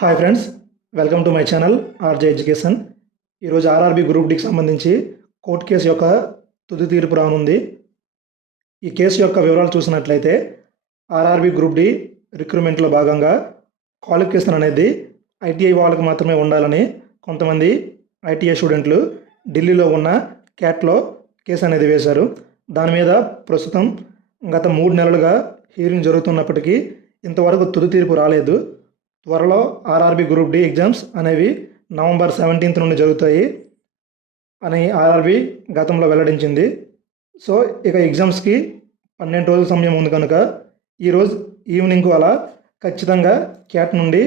Hi friends, welcome to my channel RJ education. ఈరోజు RRB group డికి సంబంధించి court case యొక్క తుది తీర్పు రానుంది. ఈ కేసు యొక్క వివరాలు చూసినట్లయితే ఆర్ఆర్బి గ్రూప్ డి రిక్రూట్మెంట్లో భాగంగా క్వాలిఫికేషన్ అనేది ఐటీఐ వాళ్ళకి మాత్రమే ఉండాలని కొంతమంది ఐటీఐ స్టూడెంట్లు ఢిల్లీలో ఉన్న క్యాట్లో కేసు అనేది వేశారు. దాని మీద ప్రస్తుతం గత 3 నెలలుగా హీరింగ్ జరుగుతున్నప్పటికీ ఇంతవరకు తుది తీర్పు రాలేదు. త్వరలో ఆర్ఆర్బి గ్రూప్ డి ఎగ్జామ్స్ అనేవి నవంబర్ 17th నుండి జరుగుతాయి అని ఆర్ఆర్బి గతంలో వెల్లడించింది. సో ఇక ఎగ్జామ్స్కి 12 రోజుల సమయం ఉంది కనుక ఈరోజు ఈవినింగ్కు అలా ఖచ్చితంగా క్యాట్ నుండి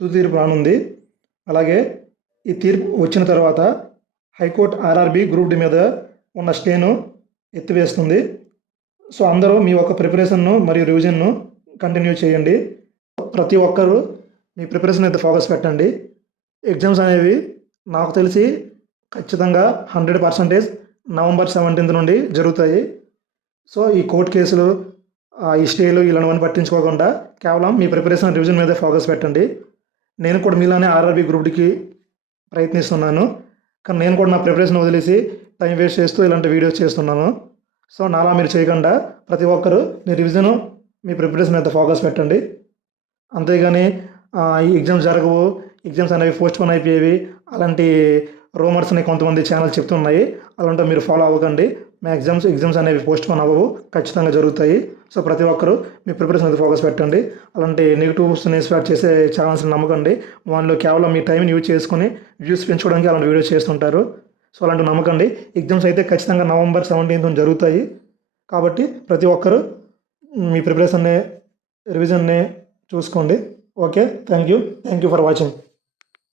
తుది తీర్పు రానుంది. అలాగే ఈ తీర్పు వచ్చిన తర్వాత హైకోర్టు ఆర్ఆర్బి గ్రూప్ డి మీద ఉన్న స్టేను ఎత్తివేస్తుంది. సో అందరూ మీ యొక్క ప్రిపరేషన్ను మరియు రివిజన్ను కంటిన్యూ చేయండి. ప్రతి ఒక్కరూ మీ ప్రిపరేషన్ అయితే ఫోకస్ పెట్టండి. ఎగ్జామ్స్ అనేవి నాకు తెలిసి ఖచ్చితంగా 100% నవంబర్ 17th నుండి జరుగుతాయి. సో ఈ కోర్టు కేసులు, ఈ స్టేలు ఇలాంటివన్నీ పట్టించుకోకుండా కేవలం మీ ప్రిపరేషన్ రివిజన్ మీదే ఫోకస్ పెట్టండి. నేను కూడా మీలానే ఆర్ఆర్బి గ్రూప్ డికి ప్రయత్నిస్తున్నాను, కానీ నేను కూడా నా ప్రిపరేషన్ వదిలేసి టైం వేస్ట్ చేస్తూ ఇలాంటి వీడియోస్ చేస్తున్నాను. సో నాలా మీరు చేయకుండా ప్రతి ఒక్కరూ మీ రివిజను, మీ ప్రిపరేషన్ అయితే ఫోకస్ పెట్టండి. అంతేగాని ఈ ఎగ్జామ్స్ జరగవు, ఎగ్జామ్స్ అనేవి పోస్ట్పోన్ అయిపోయేవి, అలాంటి రూమర్స్ని కొంతమంది ఛానల్ చెప్తున్నాయి. అలాంటి మీరు ఫాలో అవ్వకండి. మా ఎగ్జామ్స్ అనేవి పోస్ట్పోన్ అవ్వవు, ఖచ్చితంగా జరుగుతాయి. సో ప్రతి ఒక్కరూ మీ ప్రిపరేషన్ అయితే ఫోకస్ పెట్టండి. అలాంటి నెగిటివ్స్ని స్ప్రెడ్ చేసే ఛానల్స్ని నమ్మకండి. వాళ్ళు కేవలం మీ టైంని యూజ్ చేసుకొని వ్యూస్ పెంచుకోవడానికి అలాంటి వీడియోస్ చేస్తుంటారు. సో అలాంటివి నమ్మకండి. ఎగ్జామ్స్ అయితే ఖచ్చితంగా నవంబర్ 17th జరుగుతాయి. కాబట్టి ప్రతి ఒక్కరూ మీ ప్రిపరేషన్ని, రివిజన్ని చూసుకోండి. Okay, thank you for watching.